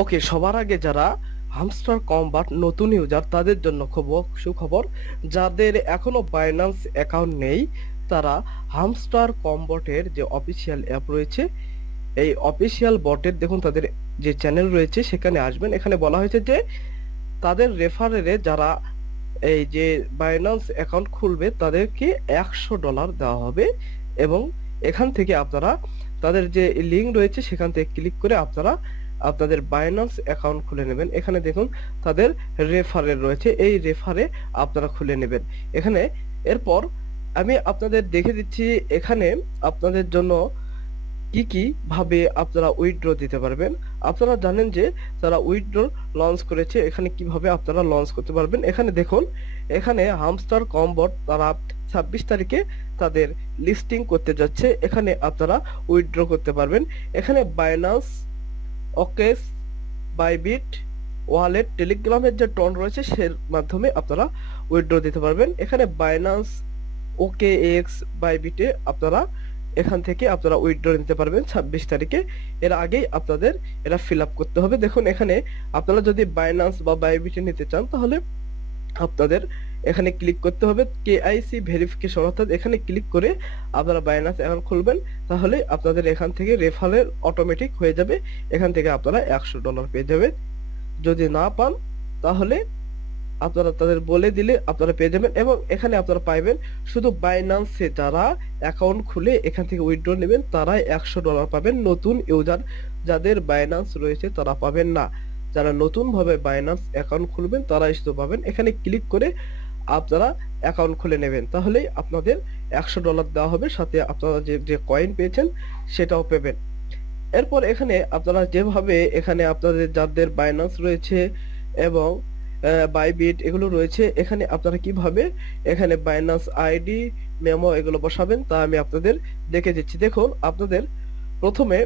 ওকে, সবার আগে যারা হামস্টার কম্বাট নতুন ইউজার তাদের জন্য সুখবর। যাদের এখনো বাইন্যান্স অ্যাকাউন্ট নেই তারা হামস্টার কম্বটের যে অফিসিয়াল অ্যাপ রয়েছে, এই অফিসিয়াল বটের দেখুন তাদের যে চ্যানেল রয়েছে সেখানে আসবেন। এখানে বলা হয়েছে যে তাদের রেফারেলে যারা এই যে বাইন্যান্স অ্যাকাউন্ট খুলবে তাদেরকে $100 দেওয়া হবে, এবং এখান থেকে আপনারা তাদের যে লিঙ্ক রয়েছে সেখান থেকে ক্লিক করে আপনারা আপনাদের বাইন্যান্স অ্যাকাউন্ট খুলে নেবেন। এখানে দেখুন তাদের রেফারেল রয়েছে, এই রেফারে আপনারা খুলে নেবেন এখানে। এরপর আমি আপনাদের দেখে দিচ্ছি এখানে আপনাদের জন্য কি কি ভাবে আপনারা উইথড্র দিতে পারবেন। আপনারা জানেন যে তারা উইথড্র লঞ্চ করেছে, এখানে কিভাবে আপনারা লঞ্চ করতে পারবেন। এখানে দেখুন, এখানে হামস্টার কম্বট তারা 26 তারিখে তাদের লিস্টিং করতে যাচ্ছে, এখানে আপনারা উইথড্র করতে পারবেন। এখানে বাইন্যান্স, ওকেস, বাইবিট, ওয়ালেট, টেলিগ্রামের যে টোন রয়েছে সের মাধ্যমে আপনারা উইথড্র দিতে পারবেন। এখানে বাইন্যান্স, OKX, বাইবিটে আপনারা এখান থেকে আপনারা উইথড্র নিতে পারবেন 26 তারিখে। এর আগেই আপনাদের এটা ফিল আপ করতে হবে। দেখুন এখানে আপনারা যদি বাইন্যান্স বা বাইবিটে নিতে চান তাহলে আপনাদের এখানে ক্লিক করতে হবে KYC ভেরিফিকেশন, অর্থাৎ এখানে ক্লিক করে আপনারা বাইন্যান্স অ্যাকাউন্ট খুলবেন, তাহলে আপনাদের এখান থেকে রেফারেল অটোমেটিক হয়ে যাবে। এখান থেকে আপনারা $100 পেয়ে যাবেন। যদি না পান তাহলে আপনারা তাদের বলে দিলে আপনারা পেয়ে যাবেন। এবং এখানে আপনারা পাইবেন শুধু বাইন্যান্সে যারা অ্যাকাউন্ট খুলে এখান থেকে উইথড্র নেবেন তারাই $100 পাবেন। নতুন ইউজার যাদের বাইন্যান্স রয়েছে তারা পাবেন না। যারা নতুন ভাবে বাইন্যান্স অ্যাকাউন্ট খুলবেন তারাই শুধু পাবেন। এখানে ক্লিক করে আপনারা অ্যাকাউন্ট খুলে নেবেন, তাহলেই আপনাদের $100 দেওয়া হবে, সাথে আপনারা যে যে কয়েন পেয়েছেন সেটাও পাবেন। এরপর এখানে আপনারা যেভাবে এখানে আপনাদের যাদের বাইন্যান্স রয়েছে এবং বাইবিট এগুলো রয়েছে, এখানে আপনারা কিভাবে এখানে বাইন্যান্স আইডি, মেমো এগুলো বসাবেন তা আমি আপনাদের দেখে দিচ্ছি। দেখুন আপনাদের প্রথমে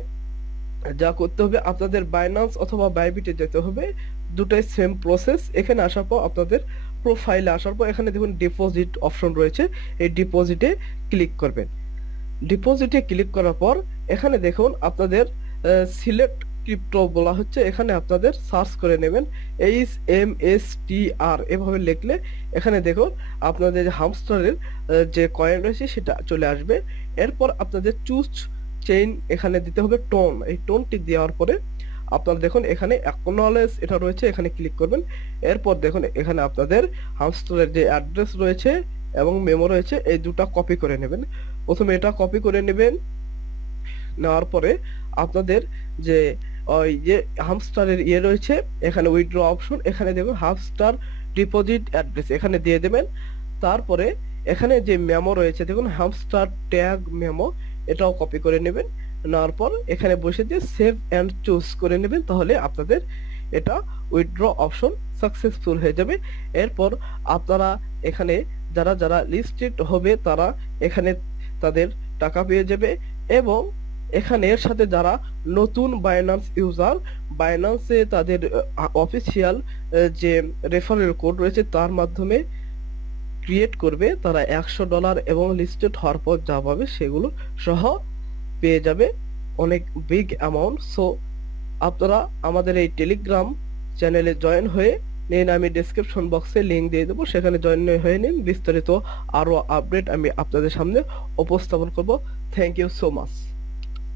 যা করতে হবে, আপনাদের বাইন্যান্স অথবা বাইবিটে যেতে হবে, দুটাই সেম প্রসেস। এখানে আসার পর আপনাদের প্রোফাইলে আসার পর এখানে দেখুন ডিপোজিট অপশন রয়েছে, এই ডিপোজিটে ক্লিক করবেন। ডিপোজিটে ক্লিক করার পর এখানে দেখুন আপনাদের সিলেক্ট ক্রিপ্টো বলা হচ্ছে, এখানে আপনাদের সার্চ করে নেবেন HMSTR এভাবে লিখলে এখানে দেখুন আপনাদের যে হামস্টারের যে কয়েন রয়েছে সেটা চলে আসবে। এরপর আপনাদের চুজ চেইন এখানে দিতে হবে টোন, এই টোনটি দেওয়ার পরে আপনারা দেখুন এখানে অ্যাকনলেজ এটা রয়েছে, এখানে ক্লিক করবেন। এরপর দেখুন এখানে আপনাদের হামস্টারের যে অ্যাড্রেস রয়েছে এবং মেমো রয়েছে এই দুটো কপি করে নেবেন। প্রথমে এটা কপি করে নেবেন, নেওয়ার পরে আপনাদের যে ওই যে হামস্টারের ইয়ে রয়েছে এখানে উইথড্র অপশন, এখানে দেখুন হামস্টার ডিপোজিট অ্যাড্রেস এখানে দিয়ে দেবেন। তারপরে এখানে যে মেমো রয়েছে দেখুন হামস্টার ট্যাগ মেমো, এটাও কপি করে নেবেন। নেওয়ার পর এখানে বসে দিয়ে সেভ অ্যান্ড চুজ করে নেবেন, তাহলে আপনাদের এটা উইথড্র অপশন সাকসেসফুল হয়ে যাবে। এরপর আপনারা এখানে যারা যারা লিস্টেড হবে তারা এখানে তাদের টাকা পেয়ে যাবে। এবং এখানে এর সাথে যারা নতুন বাইন্যান্স ইউজার, বাইন্যান্সে তাদের অফিসিয়াল যে রেফারেল কোড রয়েছে তার মাধ্যমে ক্রিয়েট করবে, তারা $100 এবং লিস্টেড হওয়ার পর যা পাবে সেগুলো সহ পেয়ে যাবে অনেক বিগ অ্যামাউন্ট। সো আপনারা আমাদের এই টেলিগ্রাম চ্যানেলে জয়েন হয়ে নিন, আমি ডেসক্রিপশন বক্সে লিঙ্ক দিয়ে দেবো, সেখানে জয়েন হয়ে নিন। বিস্তারিত আরও আপডেট আমি আপনাদের সামনে উপস্থাপন করব। Thank you so much.